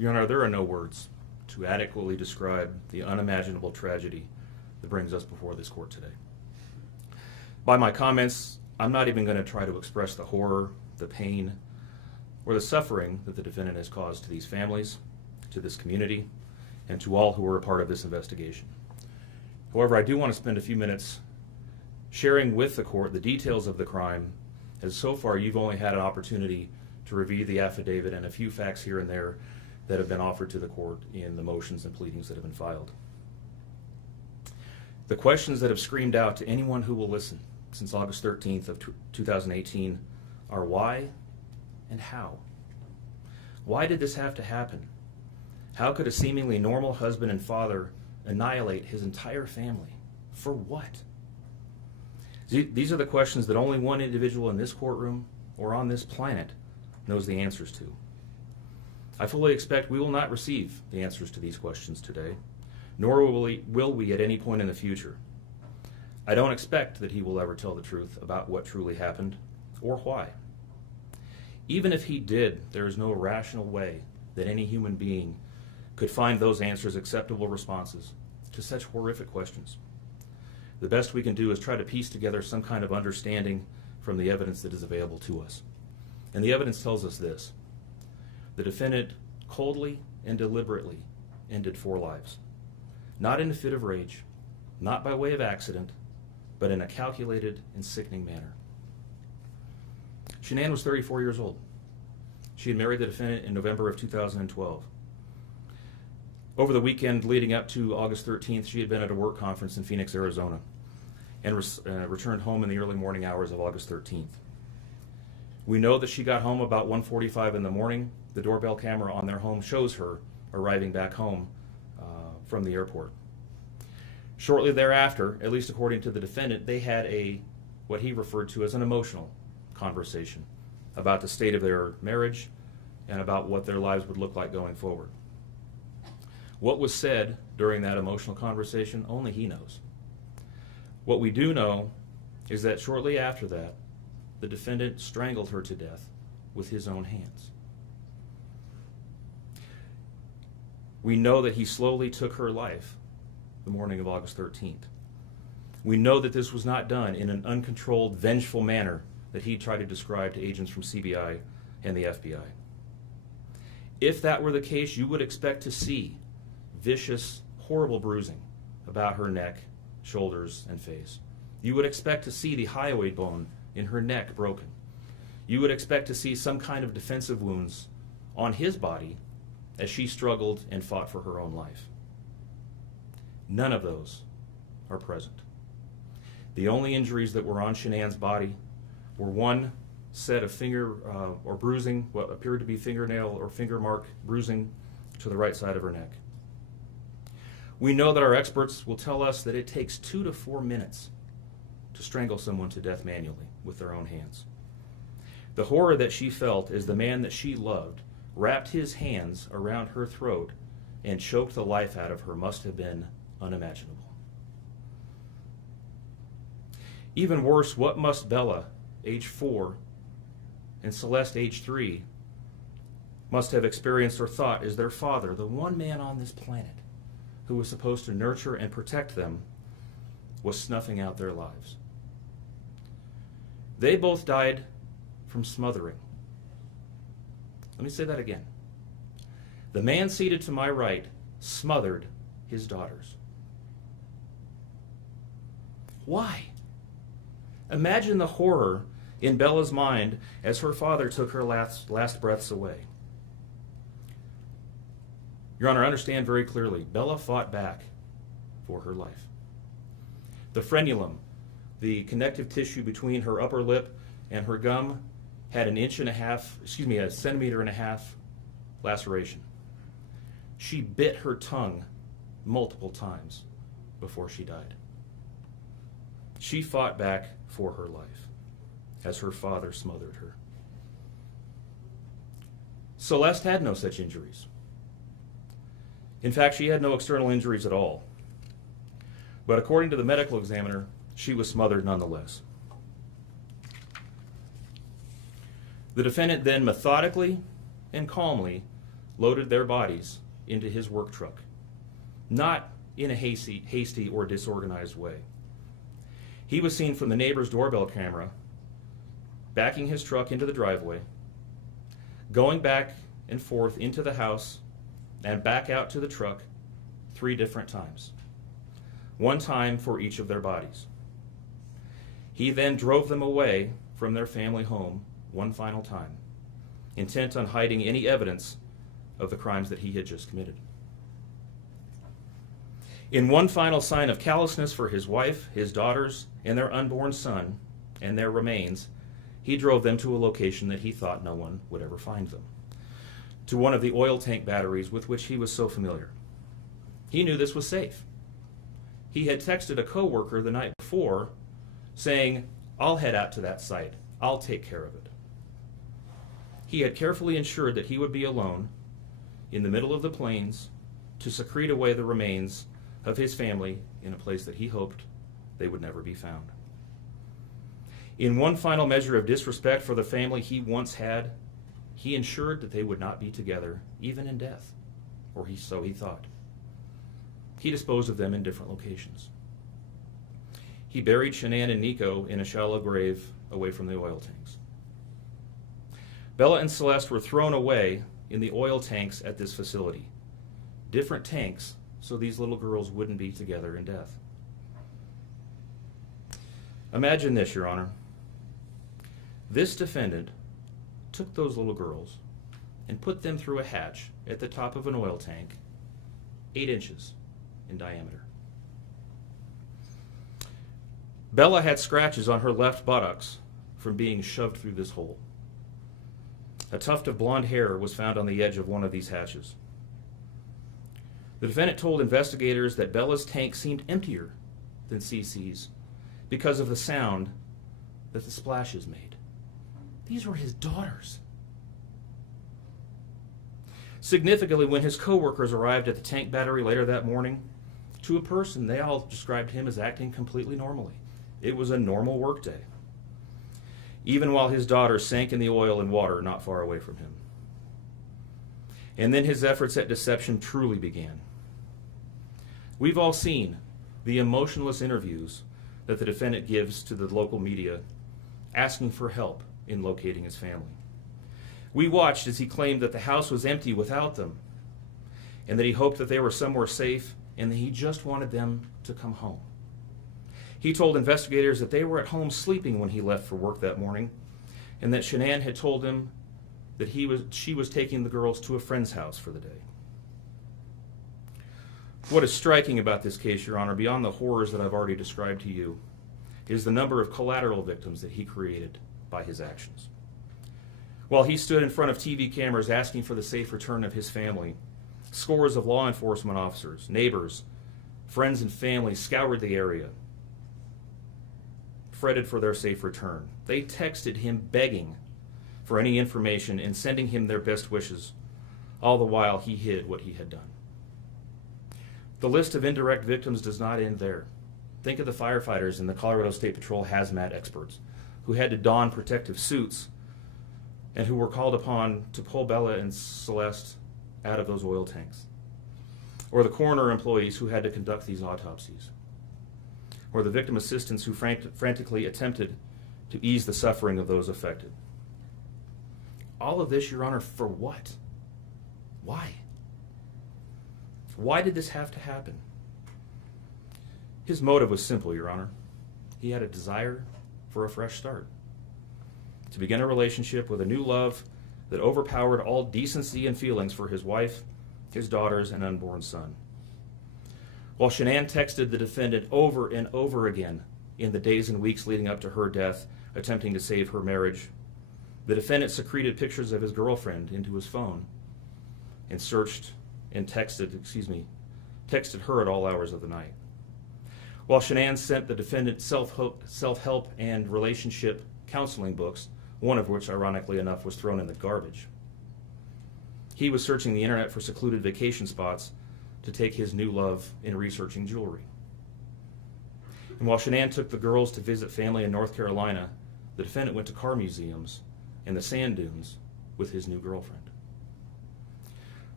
Your Honor, there are no words to adequately describe the unimaginable tragedy that brings us before this court today. By my comments, I'm not even going to try to express the horror, the pain, or the suffering that the defendant has caused to these families, to this community, and to all who were a part of this investigation. However, I do want to spend a few minutes sharing with the court the details of the crime, as so far you've only had an opportunity to review the affidavit and a few facts here and there that have been offered to the court in the motions and pleadings that have been filed. The questions that have screamed out to anyone who will listen since August 13th of 2018 are why and how. Why did this have to happen? How could a seemingly normal husband and father annihilate his entire family? For what? These are the questions that only one individual in this courtroom or on this planet knows the answers to. I fully expect we will not receive the answers to these questions today, nor will we at any point in the future. I don't expect that he will ever tell the truth about what truly happened or why. Even if he did, there is no rational way that any human being could find those answers acceptable responses to such horrific questions. The best we can do is try to piece together some kind of understanding from the evidence that is available to us. And the evidence tells us this: the defendant coldly and deliberately ended 4 lives, not in a fit of rage, not by way of accident, but in a calculated and sickening manner. Shanann was 34 years old. She had married the defendant in November of 2012. Over the weekend leading up to August 13th, she had been at a work conference in Phoenix, Arizona, and returned home in the early morning hours of August 13th. We know that she got home about 1:45 in the morning. The doorbell camera on their home shows her arriving back home from the airport. Shortly thereafter, at least according to the defendant, they had what he referred to as an emotional conversation about the state of their marriage and about what their lives would look like going forward. What was said during that emotional conversation, only he knows. What we do know is that shortly after that, the defendant strangled her to death with his own hands. We know that he slowly took her life the morning of August 13th. We know that this was not done in an uncontrolled, vengeful manner that he tried to describe to agents from CBI and the FBI. If that were the case, you would expect to see vicious, horrible bruising about her neck, shoulders, and face. You would expect to see the hyoid bone in her neck broken. You would expect to see some kind of defensive wounds on his body as she struggled and fought for her own life. None of those are present. The only injuries that were on Shanann's body were one set of finger or bruising, what appeared to be fingernail or finger mark bruising to the right side of her neck. We know that our experts will tell us that it takes 2 to 4 minutes to strangle someone to death manually with their own hands. The horror that she felt as the man that she loved wrapped his hands around her throat and choked the life out of her must have been unimaginable. Even worse, what must Bella, age 4, and Celeste, age 3, must have experienced or thought as their father, the one man on this planet who was supposed to nurture and protect them, was snuffing out their lives. They both died from smothering. Let me say that again. The man seated to my right smothered his daughters. Why? Imagine the horror in Bella's mind as her father took her last breaths away. Your Honor, understand very clearly, Bella fought back for her life. The frenulum, the connective tissue between her upper lip and her gum, had a 1.5 centimeter laceration. She bit her tongue multiple times before she died. She fought back for her life as her father smothered her. Celeste had no such injuries. In fact, she had no external injuries at all. But according to the medical examiner, she was smothered nonetheless. The defendant then methodically and calmly loaded their bodies into his work truck, not in a hasty or disorganized way. He was seen from the neighbor's doorbell camera backing his truck into the driveway, going back and forth into the house and back out to the truck 3 different times, 1 time for each of their bodies. He then drove them away from their family home 1 final time, intent on hiding any evidence of the crimes that he had just committed. In 1 final sign of callousness for his wife, his daughters, and their unborn son, and their remains, he drove them to a location that he thought no one would ever find them, to one of the oil tank batteries with which he was so familiar. He knew this was safe. He had texted a coworker the night before saying, "I'll head out to that site. I'll take care of it." He had carefully ensured that he would be alone in the middle of the plains to secrete away the remains of his family in a place that he hoped they would never be found. In 1 final measure of disrespect for the family he once had, he ensured that they would not be together, even in death, or so he thought. He disposed of them in different locations. He buried Shanann and Nico in a shallow grave away from the oil tanks. Bella and Celeste were thrown away in the oil tanks at this facility. Different tanks, so these little girls wouldn't be together in death. Imagine this, Your Honor. This defendant took those little girls and put them through a hatch at the top of an oil tank, 8 inches in diameter. Bella had scratches on her left buttocks from being shoved through this hole. A tuft of blonde hair was found on the edge of one of these hatches. The defendant told investigators that Bella's tank seemed emptier than CC's because of the sound that the splashes made. These were his daughters. Significantly, when his coworkers arrived at the tank battery later that morning, to a person, they all described him as acting completely normally. It was a normal workday, even while his daughters sank in the oil and water not far away from him. And then his efforts at deception truly began. We've all seen the emotionless interviews that the defendant gives to the local media, asking for help in locating his family. We watched as he claimed that the house was empty without them, and that he hoped that they were somewhere safe, and that he just wanted them to come home. He told investigators that they were at home sleeping when he left for work that morning, and that Shanann had told him that she was taking the girls to a friend's house for the day. What is striking about this case, Your Honor, beyond the horrors that I've already described to you, is the number of collateral victims that he created by his actions. While he stood in front of TV cameras asking for the safe return of his family, scores of law enforcement officers, neighbors, friends, and family scoured the area, fretted for their safe return. They texted him begging for any information and sending him their best wishes, all the while he hid what he had done. The list of indirect victims does not end there. Think of the firefighters and the Colorado State Patrol hazmat experts who had to don protective suits and who were called upon to pull Bella and Celeste out of those oil tanks. Or the coroner employees who had to conduct these autopsies. Or the victim assistants who frantically attempted to ease the suffering of those affected. All of this, Your Honor, for what? Why? Why did this have to happen? His motive was simple, Your Honor. He had a desire for a fresh start, to begin a relationship with a new love that overpowered all decency and feelings for his wife, his daughters, and unborn son. While Shanann texted the defendant over and over again in the days and weeks leading up to her death, attempting to save her marriage, the defendant secreted pictures of his girlfriend into his phone and texted her at all hours of the night. While Shanann sent the defendant self-help and relationship counseling books, one of which, ironically enough, was thrown in the garbage. He was searching the internet for secluded vacation spots to take his new love in researching jewelry. And while Shanann took the girls to visit family in North Carolina, the defendant went to car museums and the sand dunes with his new girlfriend.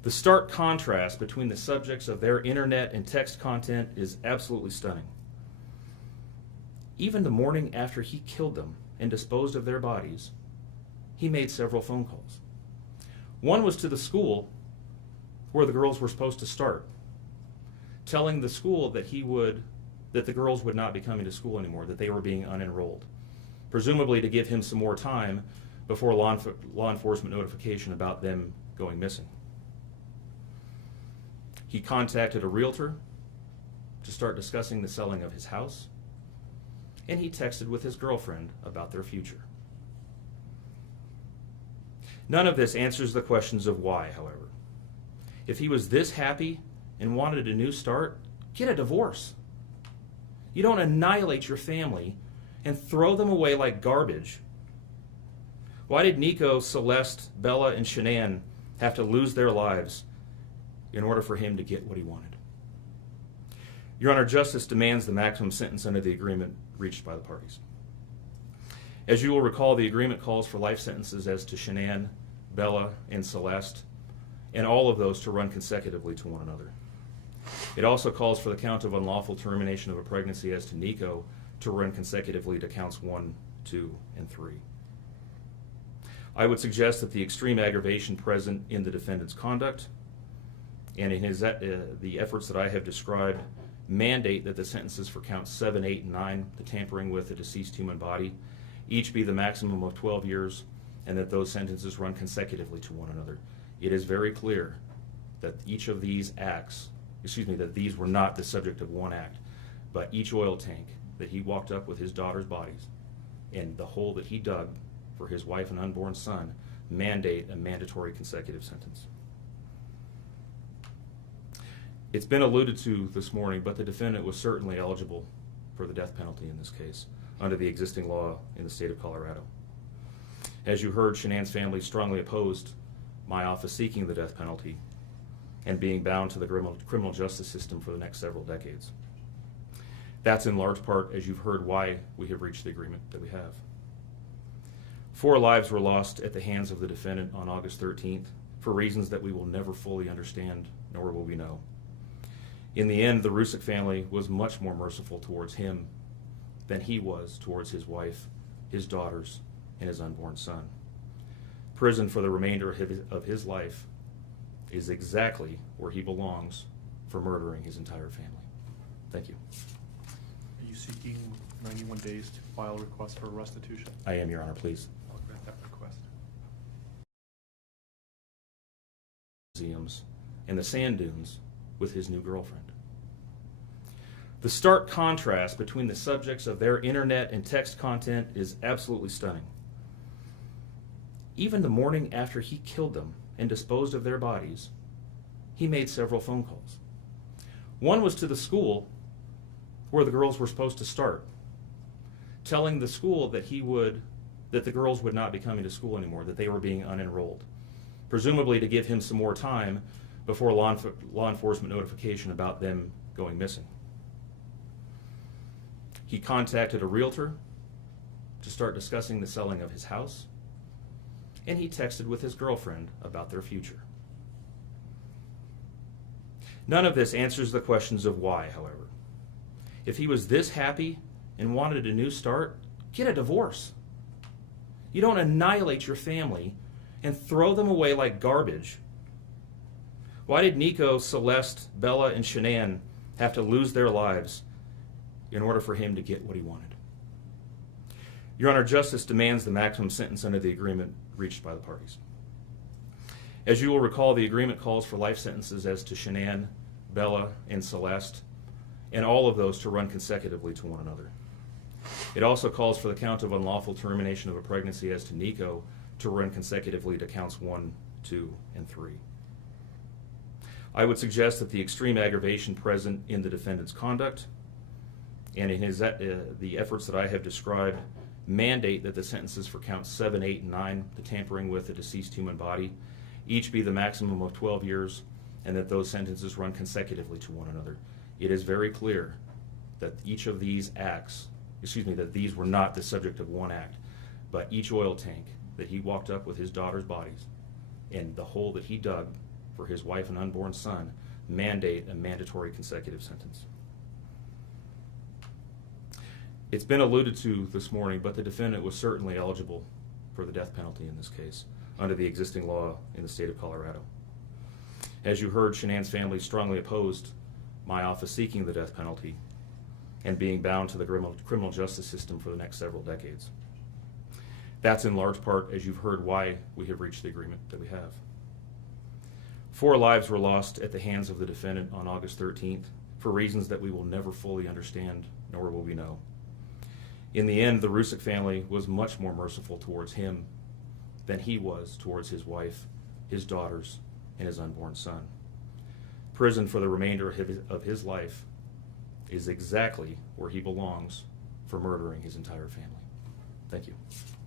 The stark contrast between the subjects of their internet and text content is absolutely stunning. Even the morning after he killed them and disposed of their bodies, he made several phone calls. One was to the school where the girls were supposed to start, telling the school that the girls would not be coming to school anymore, that they were being unenrolled, presumably to give him some more time before law enforcement notification about them going missing. He contacted a realtor to start discussing the selling of his house, and he texted with his girlfriend about their future. None of this answers the questions of why, however. If he was this happy and wanted a new start, get a divorce. You don't annihilate your family and throw them away like garbage. Why did Nico, Celeste, Bella, and Shanann have to lose their lives in order for him to get what he wanted? Your Honor, justice demands the maximum sentence under the agreement reached by the parties. As you will recall, the agreement calls for life sentences as to Shanann, Bella, and Celeste, and all of those to run consecutively to one another. It also calls for the count of unlawful termination of a pregnancy as to Nico to run consecutively to counts 1, 2, and 3. I would suggest that the extreme aggravation present in the defendant's conduct and in the efforts that I have described mandate that the sentences for counts 7, 8, and 9, the tampering with a deceased human body, each be the maximum of 12 years, and that those sentences run consecutively to one another. It is very clear that each of these acts, that these were not the subject of one act, but each oil tank that he walked up with his daughter's bodies and the hole that he dug for his wife and unborn son mandate a mandatory consecutive sentence. It's been alluded to this morning, but the defendant was certainly eligible for the death penalty in this case under the existing law in the state of Colorado. As you heard, Shanann's family strongly opposed my office seeking the death penalty and being bound to the criminal justice system for the next several decades. That's in large part, as you've heard, why we have reached the agreement that we have. 4 lives were lost at the hands of the defendant on August 13th for reasons that we will never fully understand, nor will we know. In the end, the Rourke family was much more merciful towards him than he was towards his wife, his daughters, and his unborn son. Prison for the remainder of his life is exactly where he belongs for murdering his entire family. Thank you. Are you seeking 91 days to file a request for restitution? I am, Your Honor, please. I'll grant that request. Museums and the sand dunes with his new girlfriend. The stark contrast between the subjects of their internet and text content is absolutely stunning. Even the morning after he killed them and disposed of their bodies, he made several phone calls. One was to the school where the girls were supposed to start, telling the school that the girls would not be coming to school anymore, that they were being unenrolled, presumably to give him some more time before law enforcement notification about them going missing. He contacted a realtor to start discussing the selling of his house, and he texted with his girlfriend about their future. None of this answers the questions of why, however. If he was this happy and wanted a new start, get a divorce. You don't annihilate your family and throw them away like garbage. Why did Nico, Celeste, Bella, and Shanann have to lose their lives in order for him to get what he wanted? Your Honor, justice demands the maximum sentence under the agreement reached by the parties. As you will recall, the agreement calls for life sentences as to Shanann, Bella, and Celeste, and all of those to run consecutively to one another. It also calls for the count of unlawful termination of a pregnancy as to Nico to run consecutively to counts 1, 2, and 3. I would suggest that the extreme aggravation present in the defendant's conduct and in the efforts that I have described mandate that the sentences for counts 7, 8, and 9, the tampering with a deceased human body, each be the maximum of 12 years, and that those sentences run consecutively to one another. It is very clear that each of these acts, that these were not the subject of one act, but each oil tank that he walked up with his daughter's bodies and the hole that he dug for his wife and unborn son mandate a mandatory consecutive sentence. It's been alluded to this morning, but the defendant was certainly eligible for the death penalty in this case under the existing law in the state of Colorado. As you heard, Shanann's family strongly opposed my office seeking the death penalty and being bound to the criminal justice system for the next several decades. That's in large part, as you've heard, why we have reached the agreement that we have. 4 lives were lost at the hands of the defendant on August 13th for reasons that we will never fully understand, nor will we know. In the end, the Rourke family was much more merciful towards him than he was towards his wife, his daughters, and his unborn son. Prison for the remainder of his life is exactly where he belongs for murdering his entire family. Thank you.